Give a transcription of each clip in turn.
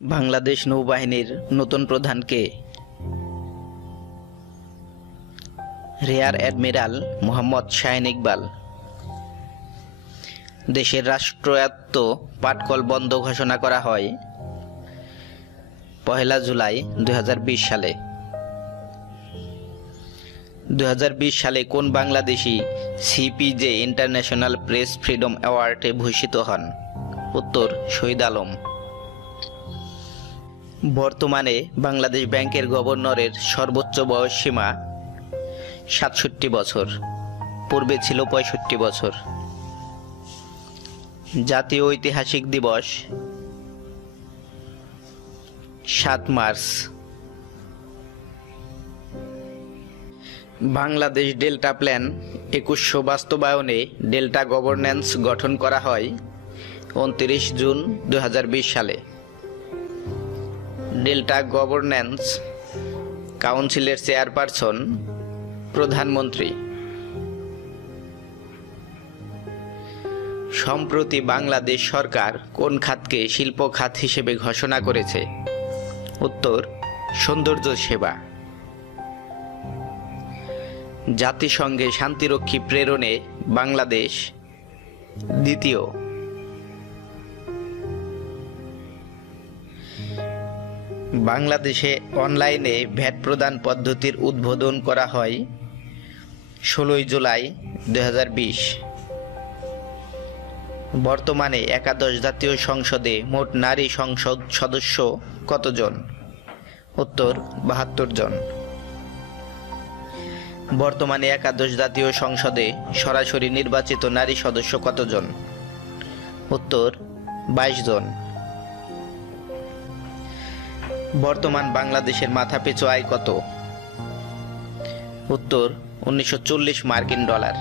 বাংলাদেশ নৌবাহিনীর নতুন প্রধান কে? Rear admiral Mohammad Shaheen Iqbal. দেশের রাষ্ট্রায়ত্ত পাটকল বন্ধ ঘোষণা করা হয় 1 জুলাই 2020 সালে। 2020 সালে কোন Bangladeshi CPJ International Press Freedom অ্যাওয়ার্ডে ভূষিত হন? উত্তর শহীদ আলম। বর্তমানে বাংলাদেশ ব্যাংকের গভর্নরের সর্বোচ্চ বয়স সীমা 67 বছর, পূর্বে ছিল 65 বছর। জাতীয় ঐতিহাসিক দিবস 7 মার্চ। বাংলাদেশ ডেল্টা প্ল্যান 2100 বাস্তবায়নে ডেল্টা গভর্নেন্স গঠন করা হয় 29 জুন 2020 সালে। ডেল্টা গভর্নেন্স কাউন্সিলের চেয়ারপারসন প্রধানমন্ত্রী। সম্প্রতি বাংলাদেশ সরকার কোন খাতকে শিল্প খাত হিসেবে ঘোষণা করেছে? উত্তর সৌন্দর্য সেবা। জাতিসংঘে শান্তিরক্ষী প্রেরণে বাংলাদেশ দ্বিতীয়। বাংলাদেশে অনলাইনে ভ্যাট প্রদান পদ্ধতির উদ্বোধন করা হয় 16 জুলাই 2020। বর্তমানে একাদশ জাতীয় সংসদে মোট নারী সংসদ সদস্য কতজন? উত্তর 72 জন। বর্তমানে একাদশ জাতীয় সংসদে সরাসরি নির্বাচিত নারী সদস্য কতজন? উত্তর 22 জন। বর্তমান বাংলাদেশের মাথাপিছু আয় কত? উত্তর 1940 মার্কিন ডলার।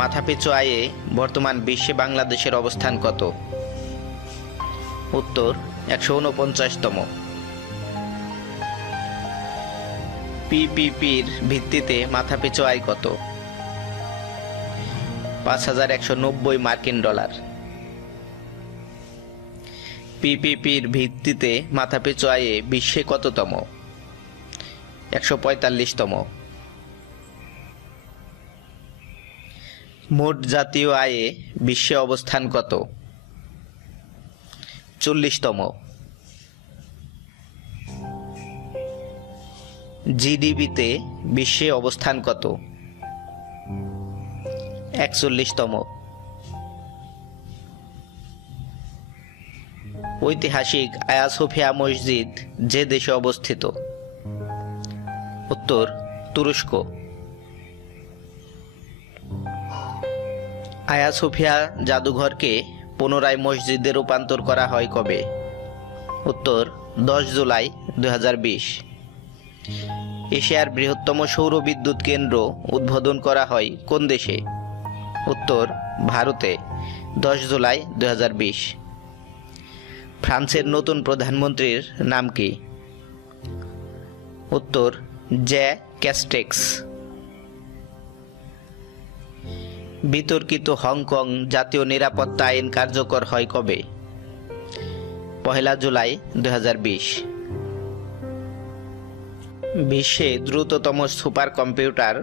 মাথাপিছু আয়ে বর্তমান বিশ্বে বাংলাদেশের অবস্থান কত? উত্তর 149তম। পিপিপির ভিত্তিতে মাথাপিছু আয় কত? 5190 মার্কিন ডলার। পিপিপির ভিত্তিতে মাথাপিছু আয়ে বিশ্বে কততম? 145তম। মোট জাতীয় আয়ে বিশ্বে অবস্থান কত? 40তম। জিডিপিতে বিশ্বে অবস্থান কত? 41তম। ঐতিহাসিক আয়া সোফিয়া মসজিদ যে দেশে অবস্থিত? উত্তর তুরস্ক। আয়া সোফিয়া জাদুঘরকে পুনরায় মসজিদে রূপান্তর করা হয় কবে? উত্তর 10 জুলাই 2020। এশিয়ার বৃহত্তম সৌর বিদ্যুৎ কেন্দ্র উদ্বোধন করা হয় কোন দেশে? উত্তর ভারতে 10 জুলাই 2020। ফ্রান্সের নতুন প্রধানমন্ত্রীর নাম কি? উত্তর জ্যা ক্যাস্টেক্স। বিতর্কিত হংকং জাতীয় নিরাপত্তা আইন কার্যকর হয় কবে? 1 জুলাই 2020। বিশ্বে দ্রুততম সুপার কম্পিউটার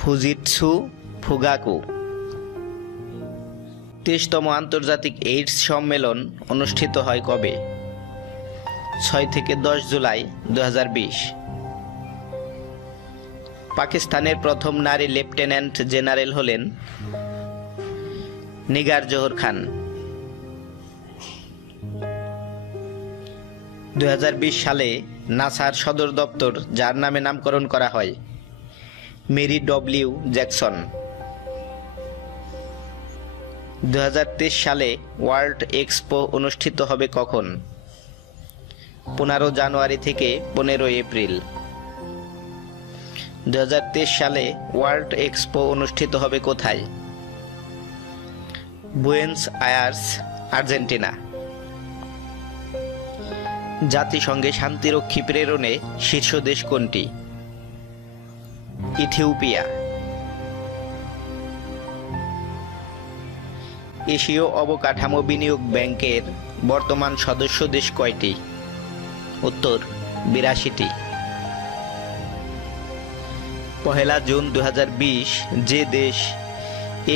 ফুজিৎসু ফুগাকু। 30তম আন্তর্জাতিক এইডস সম্মেলন অনুষ্ঠিত হয় কবে? 6 থেকে 10 জুলাই 2020। পাকিস্তানের প্রথম নারী লেফটেন্যান্ট জেনারেল হলেন নিগার জোহর খান। 2020 সালে নাসার সদর দপ্তর যার নামে নামকরণ করা হয়? Mary W Jackson. 2023 সালে ওয়ার্ল্ড এক্সপো অনুষ্ঠিত হবে কখন? 15 জানুয়ারি থেকে 15 এপ্রিল। 2023 সালে ওয়ার্ল্ড এক্সপো অনুষ্ঠিত হবে কোথায়? Buenos Aires, Argentina. জাতিসংঘে শান্তিরক্ষী প্রেরণে শীর্ষ দেশ কোনটি? ইথিওপিয়া। এশীয় অবকাঠামো বিনিয়োগ ব্যাংকের বর্তমান সদস্য দেশ কয়টি? উত্তর 82টি। 1 জুন 2020 যে দেশ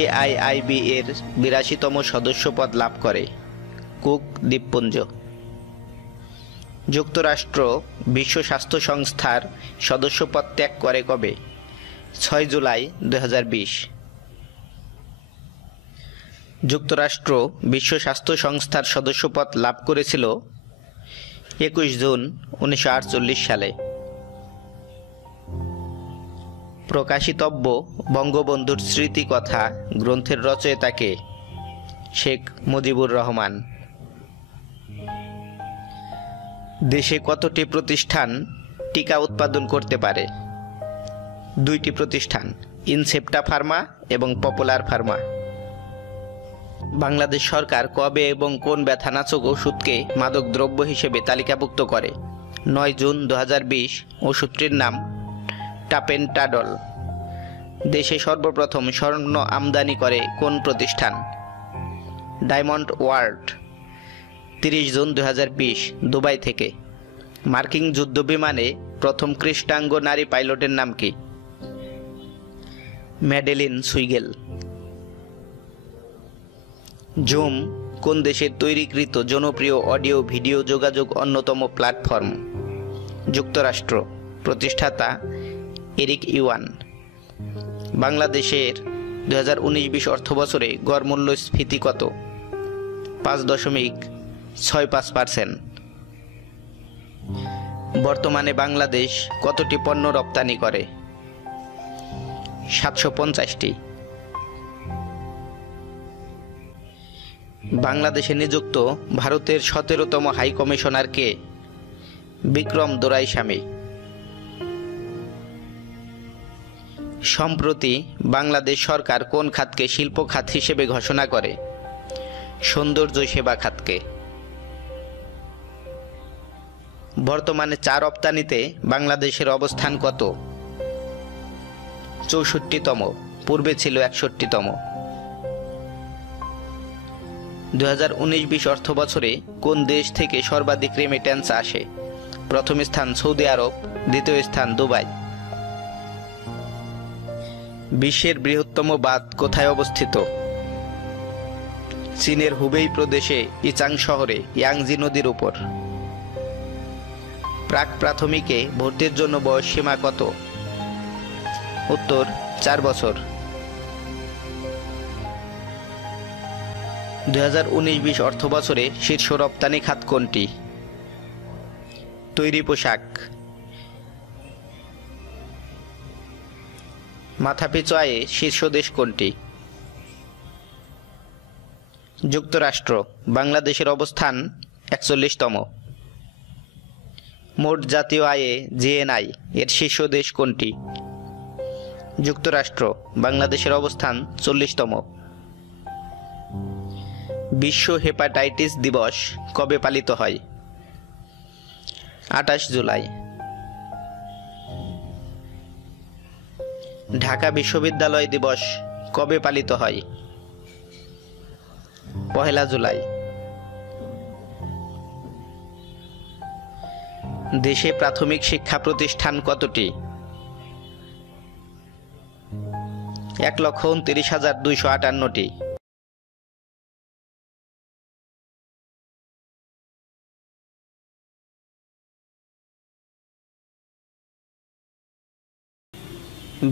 AIIB এর 82তম সদস্যপদ লাভ করে? কুক দ্বীপপুঞ্জ। যুক্তরাষ্ট্র বিশ্ব স্বাস্থ্য সংস্থার সদস্যপদ ত্যাগ করে কবে? 6 জুলাই 2020। যুক্তরাষ্ট্র বিশ্ব স্বাস্থ্য সংস্থার সদস্যপদ লাভ করেছিল 21 জুন 1948 সালে। প্রকাশিতব্য বঙ্গবন্ধুর স্মৃতিকথা গ্রন্থের রচয়িতা কে? শেখ মুজিবুর রহমান। দেশে কতটি প্রতিষ্ঠান টিকা উৎপাদন করতে পারে? 2টি প্রতিষ্ঠান, ইনসেপ্টা ফার্মা এবং পপুলার ফার্মা। বাংলাদেশ সরকার কবে এবং কোন ব্যথানাশক ওষুধকে মাদকদ্রব্য হিসেবে তালিকাভুক্ত করে? 9 জুন 2020। ওষুধটির নাম টাপেন্টাডল। দেশে সর্বপ্রথম স্বর্ণ আমদানি করে কোন প্রতিষ্ঠান? Diamond world. 30 জুন 2020 দুবাই থেকে। মার্কিন যুদ্ধবিমানে প্রথম কৃষ্ণাঙ্গ নারী পাইলটের নাম কি? ম্যাডেলিন সুইগেল। জুম কোন দেশের তৈরিকৃত জনপ্রিয় অডিও ভিডিও যোগাযোগ অন্যতম প্ল্যাটফর্ম? যুক্তরাষ্ট্র। প্রতিষ্ঠাতা এরিক ইওয়ান। বাংলাদেশের 2019-20 অর্থবছরে গড় মূল্যস্ফীতি কত? 5.65%। বর্তমানে বাংলাদেশ কতটি পণ্য রপ্তানি করে? 750টি। বাংলাদেশে নিযুক্ত ভারতের 17তম হাই কমিশনার কে? বিক্রম দোরাইস্বামী। সম্প্রতি বাংলাদেশ সরকার কোন খাতকে শিল্প খাত হিসেবে ঘোষণা করে? সৌন্দর্য সেবা খাতকে। বর্তমানে চা রপ্তানিতে বাংলাদেশের অবস্থান কত? 64তম, পূর্বে ছিল 61তম। 2019-20 অর্থবছরে কোন দেশ থেকে সর্বাধিক রেমিট্যান্স আসে? প্রথম স্থান সৌদি আরব, দ্বিতীয় স্থান দুবাই। বিশ্বের বৃহত্তম বাঁধ কোথায় অবস্থিত? চীনের হুবেই প্রদেশে ইচাং শহরে ইয়াংজি নদীর উপর। প্রাক প্রাথমিকে ভর্তির জন্য বয়স সীমা কত? উত্তর 4 বছর। 2019-20 অর্থবছরে শীর্ষ রপ্তানি খাত কোনটি? তৈরি পোশাক। মাথাপিছু আয়ে শীর্ষ দেশ কোনটি? যুক্তরাষ্ট্র। বাংলাদেশের অবস্থান 41তম। মোট জাতীয় আয়ে জিএনআই এর শীর্ষ দেশ কোনটি? যুক্তরাষ্ট্র। বাংলাদেশের অবস্থান 40তম। বিশ্ব হেপাটাইটিস দিবস কবে পালিত হয়? 28 জুলাই। ঢাকা বিশ্ববিদ্যালয় দিবস কবে পালিত হয়? 1 জুলাই। দেশে প্রাথমিক শিক্ষা প্রতিষ্ঠান কতটি? 1,29,258টি।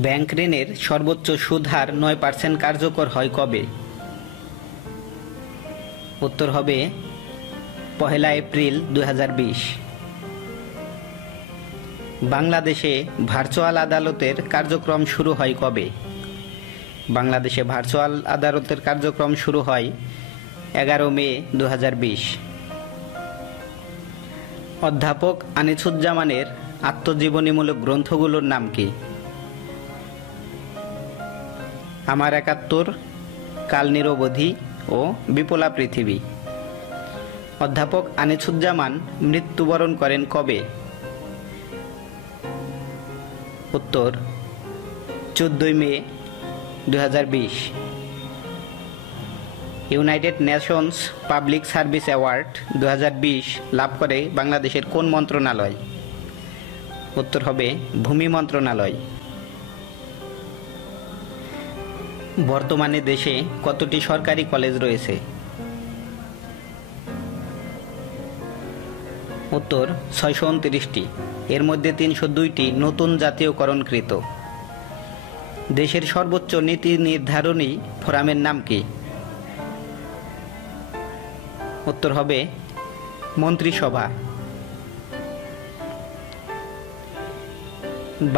ব্যাংক ঋণের সর্বোচ্চ সুদ হার 9% কার্যকর হয় কবে? উত্তর হবে 1 এপ্রিল 2020। বাংলাদেশে ভার্চুয়াল আদালতের কার্যক্রম শুরু হয় কবে? বাংলাদেশে ভার্চুয়াল আদালতের কার্যক্রম শুরু হয় 11 মে 2020। অধ্যাপক আনিসুজ্জামানের আত্মজীবনীমূলক গ্রন্থগুলোর নাম কি? আমার 71, কাল নিরবধি ও বিপুলা পৃথিবী। অধ্যাপক আনিসুজ্জামান মৃত্যুবরণ করেন কবে? উত্তর 14 মে 2020। United Nations public service award 2020 লাভ করে বাংলাদেশের কোন মন্ত্রণালয়? উত্তর হবে ভূমি মন্ত্রণালয়। বর্তমানে দেশে কতটি সরকারি কলেজ রয়েছে? উত্তর 629টি। এর মধ্যে 302টি নতুন জাতীয়করণকৃত। দেশের সর্বোচ্চ নীতি নির্ধারণী ফোরামের নাম কি? উত্তর হবে মন্ত্রিসভা।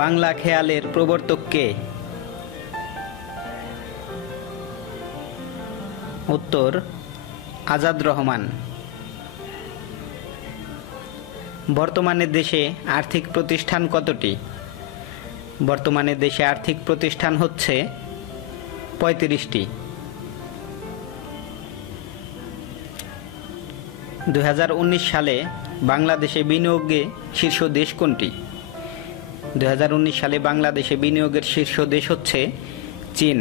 বাংলা খেয়ালের প্রবর্তক কে? উত্তর আজাদ রহমান। বর্তমানে দেশে আর্থিক প্রতিষ্ঠান কতটি? বর্তমানে দেশে আর্থিক প্রতিষ্ঠান হচ্ছে 35টি। 2019 সালে বাংলাদেশে বিনিয়োগে শীর্ষ দেশ কোনটি? 2019 সালে বাংলাদেশে বিনিয়োগের শীর্ষ দেশ হচ্ছে চীন,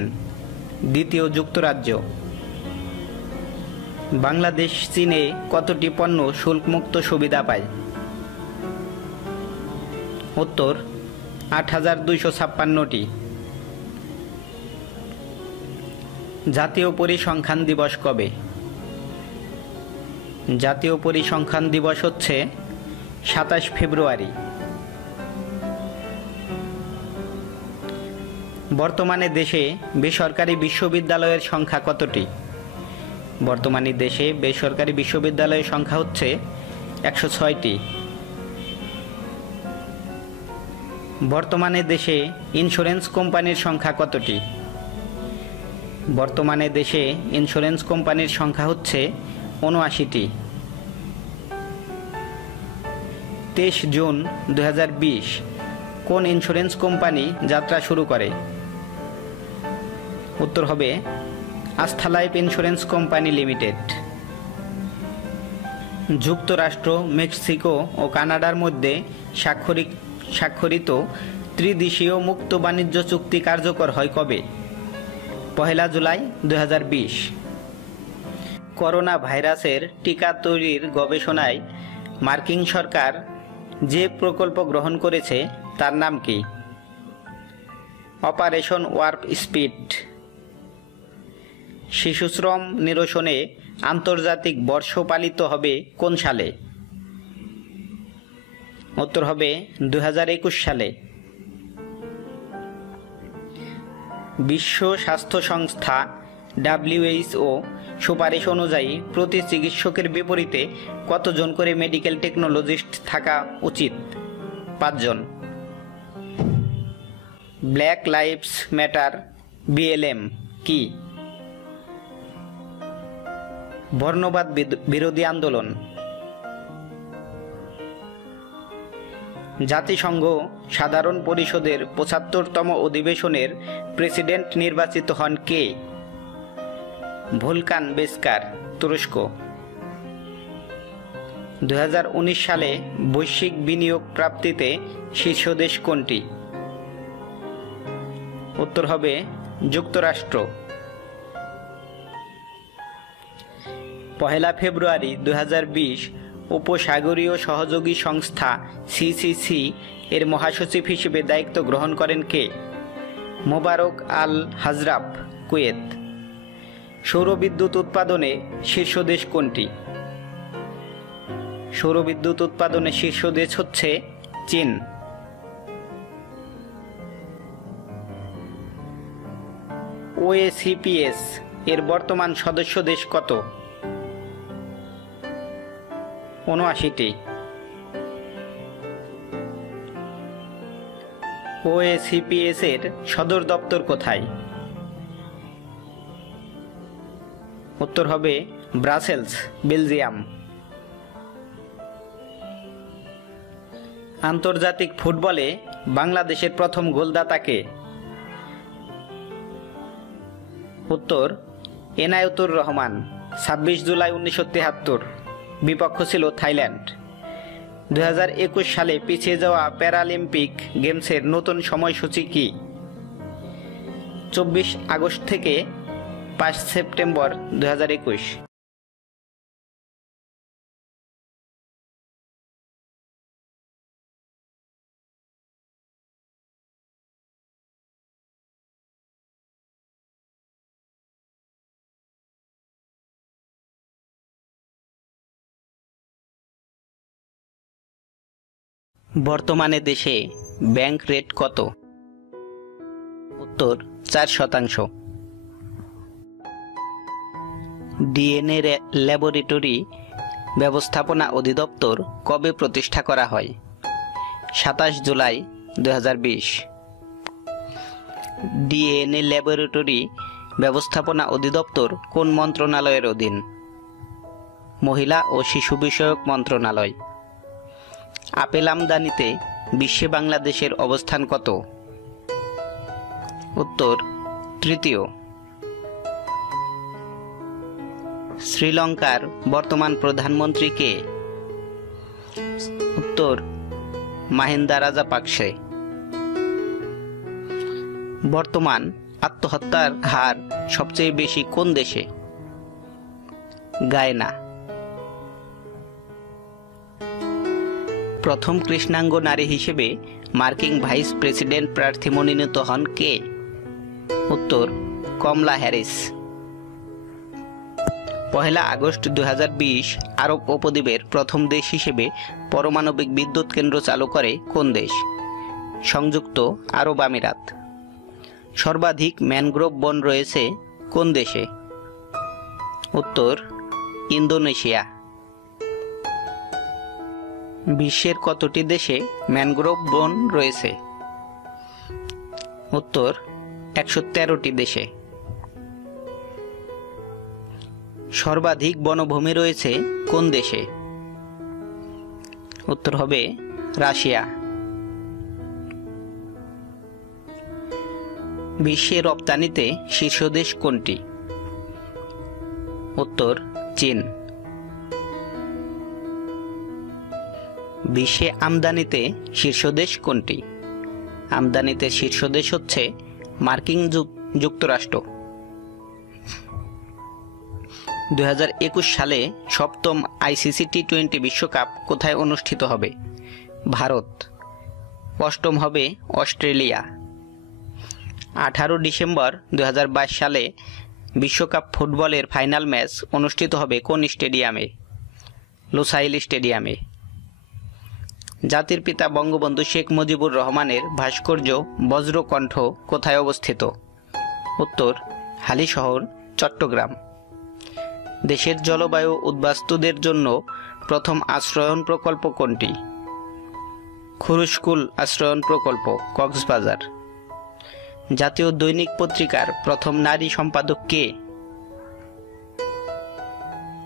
দ্বিতীয় যুক্তরাজ্য। বাংলাদেশ চীনে কতটি পণ্য শুল্কমুক্ত সুবিধা পায়? উত্তর 8256টি। জাতীয় পরিসংখ্যান দিবস কবে? জাতীয় পরিসংখ্যান দিবস হচ্ছে 27 ফেব্রুয়ারি। বর্তমানে দেশে বেসরকারি বিশ্ববিদ্যালয়ের সংখ্যা কতটি? বর্তমানে দেশে বেসরকারি বিশ্ববিদ্যালয়ের সংখ্যা হচ্ছে 106টি। বর্তমানে দেশে ইন্স্যুরেন্স কোম্পানির সংখ্যা কতটি? বর্তমানে দেশে ইন্স্যুরেন্স কোম্পানির সংখ্যা হচ্ছে 79টি। 23 জুন 2020 কোন ইন্স্যুরেন্স কোম্পানি যাত্রা শুরু করে? উত্তর হবে আস্থা লাইফ ইন্স্যুরেন্স কোম্পানি লিমিটেড। যুক্তরাষ্ট্র, মেক্সিকো ও কানাডার মধ্যে স্বাক্ষরিত ত্রিদেশীয় মুক্ত বাণিজ্য চুক্তি কার্যকর হয় কবে? 1 জুলাই 2020। করোনা ভাইরাসের টিকা তৈরির গবেষণায় মার্কিন সরকার যে প্রকল্প গ্রহণ করেছে তার নাম কি? Operation warp speed. শিশুশ্রম নিরসনে আন্তর্জাতিক বর্ষ পালিত হবে কোন সালে? উত্তর হবে 2021 সালে। বিশ্ব স্বাস্থ্য সংস্থা WHO সুপারিশ অনুযায়ী প্রতি চিকিৎসকের বিপরীতে কতজন করে মেডিকেল টেকনোলজিস্ট থাকা উচিত? 5 জন। ব্ল্যাক লাইভস ম্যাটার BLM কি? বর্ণবাদ বিরোধী আন্দোলন। জাতিসংঘ সাধারণ পরিষদের 75তম অধিবেশনের প্রেসিডেন্ট নির্বাচিত হন কে? ভোলকান বেস্কার, তুরস্ক। 2019 সালে বৈশ্বিক বিনিয়োগ প্রাপ্তিতে শীর্ষ দেশ কোনটি? উত্তর হবে যুক্তরাষ্ট্র। 1 ফেব্রুয়ারি 2020 উপসাগরীয় সহযোগী সংস্থা CCC এর মহাসচিব হিসেবে দায়িত্ব গ্রহণ করেন কে? মোবারক আল হাজরাফ, কুয়েত। সৌরবিদ্যুৎ উৎপাদনে শীর্ষ দেশ কোনটি? সৌরবিদ্যুৎ উৎপাদনে শীর্ষ দেশ হচ্ছে চীন। OACPS এর বর্তমান সদস্য দেশ কত? 79টি। OACPS এর সদর দপ্তর কোথায়? উত্তর হবে ব্রাসেলস, বেলজিয়াম। আন্তর্জাতিক ফুটবলে বাংলাদেশের প্রথম গোলদাতা কে? উত্তর এনায়েতুর রহমান, 26 জুলাই 1973। বিপক্ষ ছিল থাইল্যান্ড। 2021 সালে পিছিয়ে যাওয়া প্যারালিম্পিক গেমসের নতুন সময়সূচি কি? 24 আগস্ট থেকে 5 সেপ্টেম্বর 2021। বর্তমানে দেশে ব্যাংক রেট কত? উত্তর 4%। ডিএনএ ল্যাবরেটরি ব্যবস্থাপনা অধিদপ্তর কবে প্রতিষ্ঠা করা হয়? 27 জুলাই 2020। ডিএনএ ল্যাবরেটরি ব্যবস্থাপনা অধিদপ্তর কোন মন্ত্রণালয়ের অধীন? মহিলা ও শিশু বিষয়ক মন্ত্রণালয়। আপেল আমদানিতে বিশ্বে বাংলাদেশের অবস্থান কত? উত্তর তৃতীয়। শ্রীলঙ্কার বর্তমান প্রধানমন্ত্রী কে? উত্তর মাহিন্দা রাজাপাকসে। বর্তমান আত্মহত্যার হার সবচেয়ে বেশি কোন দেশে? গায়না। প্রথম কৃষ্ণাঙ্গ নারী হিসেবে মার্কিন ভাইস প্রেসিডেন্ট প্রার্থী মনোনীত হন কে? উত্তর কমলা হ্যারিস। 1 আগস্ট 2020 আরব উপদ্বীপের প্রথম দেশ হিসেবে পারমাণবিক বিদ্যুৎ কেন্দ্র চালু করে কোন দেশ? সংযুক্ত আরব আমিরাত। সর্বাধিক ম্যানগ্রোভ বন রয়েছে কোন দেশে? উত্তর ইন্দোনেশিয়া। বিশ্বের কতটি দেশে ম্যানগ্রোভ বন রয়েছে? উত্তর 113টি দেশে। সর্বাধিক বনভূমি রয়েছে কোন দেশে? উত্তর হবে রাশিয়া। বিশ্বে রপ্তানিতে শীর্ষ দেশ কোনটি? উত্তর চীন। বিশ্বে আমদানিতে শীর্ষ দেশ কোনটি? আমদানিতে শীর্ষ দেশ হচ্ছে মার্কিন যুক্তরাষ্ট্র। 2021 সালে সপ্তম আইসিসি টি-20 বিশ্বকাপ কোথায় অনুষ্ঠিত হবে? ভারত। অষ্টম হবে অস্ট্রেলিয়া। 18 ডিসেম্বর 2022 সালে বিশ্বকাপ ফুটবলের ফাইনাল ম্যাচ অনুষ্ঠিত হবে কোন স্টেডিয়ামে? লুসাইল স্টেডিয়ামে। জাতির পিতা বঙ্গবন্ধু শেখ মুজিবুর রহমানের ভাস্কর্য বজ্রকণ্ঠ কোথায় অবস্থিত? উত্তর হালিশহর, চট্টগ্রাম। দেশের জলবায়ু উদ্বাস্তুদের জন্য প্রথম আশ্রয়ন প্রকল্প কোনটি? খুরুশকুল আশ্রয়ন প্রকল্প, কক্সবাজার। জাতীয় দৈনিক পত্রিকার প্রথম নারী সম্পাদক কে?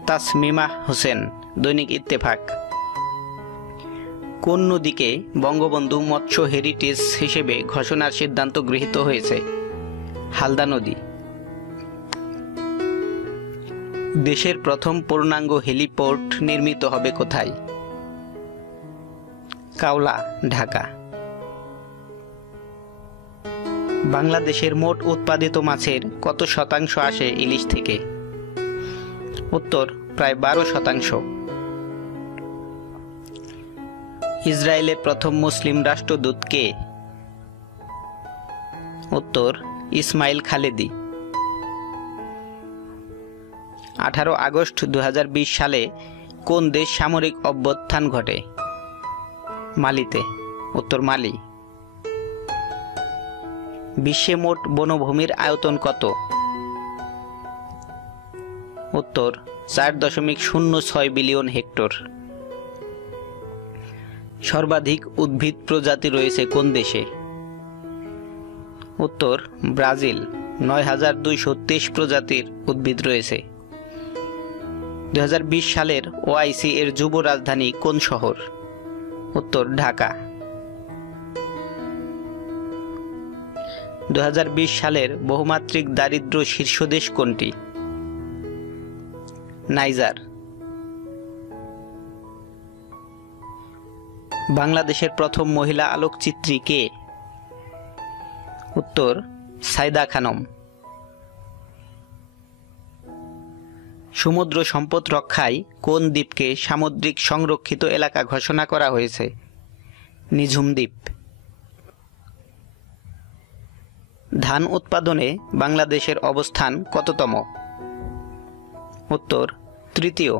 তাসমিমা হোসেন, দৈনিক ইত্তেফাক। কোন নদীকে বঙ্গবন্ধু মৎস্য হেরিটেজ হিসেবে ঘোষণার সিদ্ধান্ত গৃহীত হয়েছে? হালদা নদী। দেশের প্রথম পূর্ণাঙ্গ হেলিপোর্ট নির্মিত হবে কোথায়? কাওলা, ঢাকা। বাংলাদেশের মোট উৎপাদিত মাছের কত শতাংশ আসে ইলিশ থেকে? উত্তর প্রায় 12%। ইসরায়েলের প্রথম মুসলিম রাষ্ট্রদূত কে? উত্তর ইসমাইল খালেদি। 18 আগস্ট 2020 সালে কোন দেশ সামরিক অভ্যুত্থান ঘটে? মালিতে। উত্তর মালি। বিশ্বে মোট বনভূমির আয়তন কত? উত্তর 4.06 বিলিয়ন হেক্টর। সর্বাধিক উদ্ভিদ প্রজাতি রয়েছে কোন দেশে? উত্তর ব্রাজিল, 9223 প্রজাতির উদ্ভিদ রয়েছে। 2020 সালের ওআইসি এর যুব রাজধানী কোন শহর? উত্তর ঢাকা। 2020 সালের বহুমাত্রিক দারিদ্র্য শীর্ষ দেশ কোনটি? নাইজার। বাংলাদেশের প্রথম মহিলা আলোকচিত্রী কে? উত্তর সাইদা খানম। সমুদ্র সম্পদ রক্ষায় কোন দ্বীপকে সামুদ্রিক সংরক্ষিত এলাকা ঘোষণা করা হয়েছে? নিঝুম দ্বীপ। ধান উৎপাদনে বাংলাদেশের অবস্থান কততম? উত্তর তৃতীয়।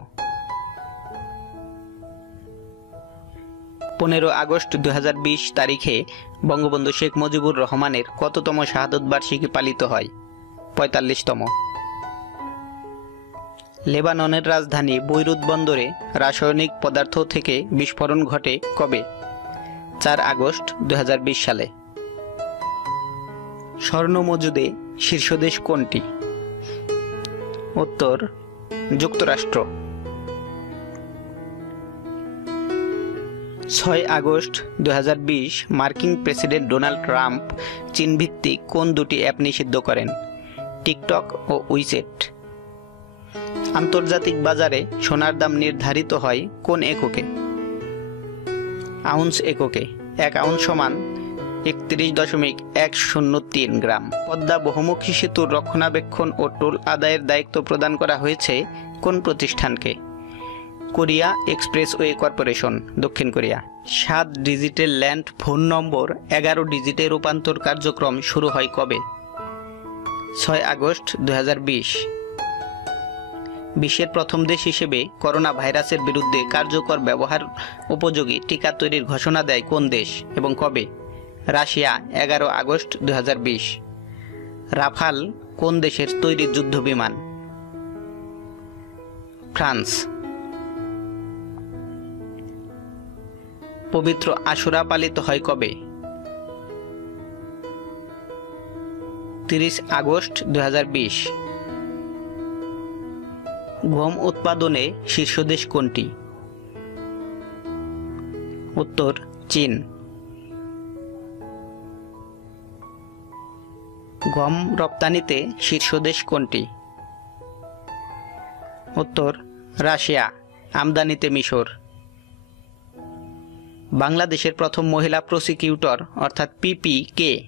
15 আগস্ট 2020 তারিখে বঙ্গবন্ধু শেখ মুজিবুর রহমানের কততম শাহাদত বার্ষিকী পালিত হয়? 45তম। লেবাননের রাজধানী বৈরুত বন্দরে রাসায়নিক পদার্থ থেকে বিস্ফোরণ ঘটে কবে? 4 আগস্ট 2020 সালে। স্বর্ণ মজুদে শীর্ষ দেশ কোনটি? উত্তর যুক্তরাষ্ট্র। 6 আগস্ট 2020 মার্কিন প্রেসিডেন্ট ডোনাল্ড ট্রাম্প চীন ভিত্তিক কোন দুটি অ্যাপ নিষিদ্ধ করেন? টিকটক ও উইচেট। আন্তর্জাতিক বাজারে সোনার দাম নির্ধারিত হয় কোন এককে? আউন্স এককে। 1 আউন্স সমান 31.103 গ্রাম। পদ্মা বহুমুখী সেতুর রক্ষণাবেক্ষণ ও টোল আদায়ের দায়িত্ব প্রদান করা হয়েছে কোন প্রতিষ্ঠানকে? কোরিয়া এক্সপ্রেসওয়ে কর্পোরেশন, দক্ষিণ কোরিয়া। 7 ডিজিটের ল্যান্ড ফোন নম্বর 11 ডিজিটে রূপান্তর কার্যক্রম শুরু হয় কবে? 6 আগস্ট 2020। বিশ্বের প্রথম দেশ হিসেবে করোনা ভাইরাসের বিরুদ্ধে কার্যকর ব্যবহার উপযোগী টিকা তৈরির ঘোষণা দেয় কোন দেশ এবং কবে? Russia, 11 August 2020। রাফাল কোন দেশের তৈরি যুদ্ধ বিমান? ফ্রান্স। পবিত্র আশুরা পালিত হয় কবে? 30 আগস্ট 2020। গম উৎপাদনে শীর্ষ দেশ কোনটি? উত্তর চীন। গম রপ্তানিতে শীর্ষ দেশ কোনটি? উত্তর রাশিয়া। আমদানিতে মিশর। বাংলাদেশের প্রথম মহিলা প্রসিকিউটর অর্থাৎ পিপি কে?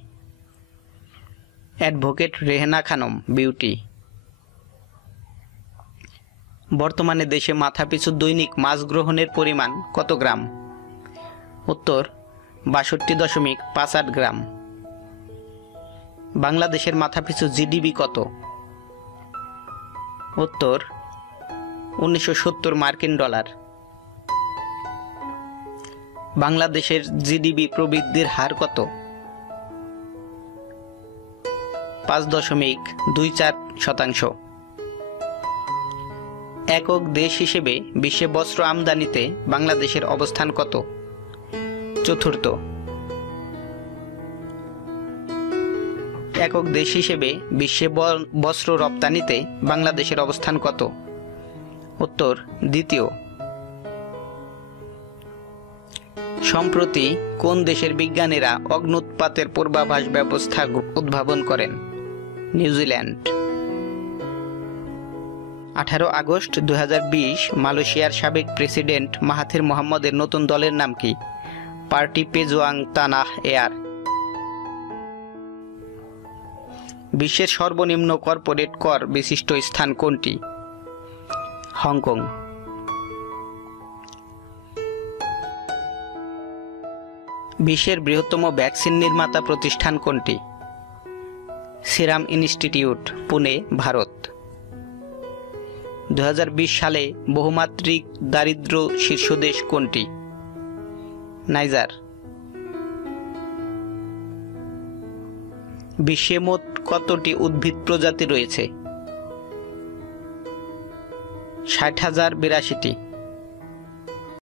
অ্যাডভোকেট রেহেনা খানম বিউটি। বর্তমানে দেশে মাথাপিছু দৈনিক মাছ গ্রহণের পরিমাণ কত গ্রাম? উত্তর 62.58 গ্রাম। বাংলাদেশের মাথাপিছু জিডিপি কত? উত্তর 1970 মার্কিন ডলার। বাংলাদেশের জিডিপি প্রবৃদ্ধির হার কত? 5.24%। একক দেশ হিসেবে বিশ্বে বস্ত্র আমদানিতে বাংলাদেশের অবস্থান কত? চতুর্থ। একক দেশ হিসেবে বিশ্বে বস্ত্র রপ্তানিতে বাংলাদেশের অবস্থান কত? উত্তর দ্বিতীয়। সম্প্রতি কোন দেশের বিজ্ঞানীরা অগ্ন্যুৎপাতের পূর্বাভাস ব্যবস্থা উদ্ভাবন করেন? নিউজিল্যান্ড। 18 আগস্ট 2020 মালয়েশিয়ার সাবেক প্রেসিডেন্ট মাহাথির মোহাম্মদের নতুন দলের নাম কি? Parti Pejuang Tanah Air. বিশ্বের সর্বনিম্ন কর্পোরেট কর বিশিষ্ট স্থান কোনটি? হংকং। বিশ্বের বৃহত্তম ভ্যাকসিন নির্মাতা প্রতিষ্ঠান কোনটি? Serum institute, Pune, Bharat. 2020 সালে বহুমাত্রিক দারিদ্র শীর্ষ দেশ কোনটি? নাইজার। বিশ্বে মোট কতটি উদ্ভিদ প্রজাতি রয়েছে? 60,082টি।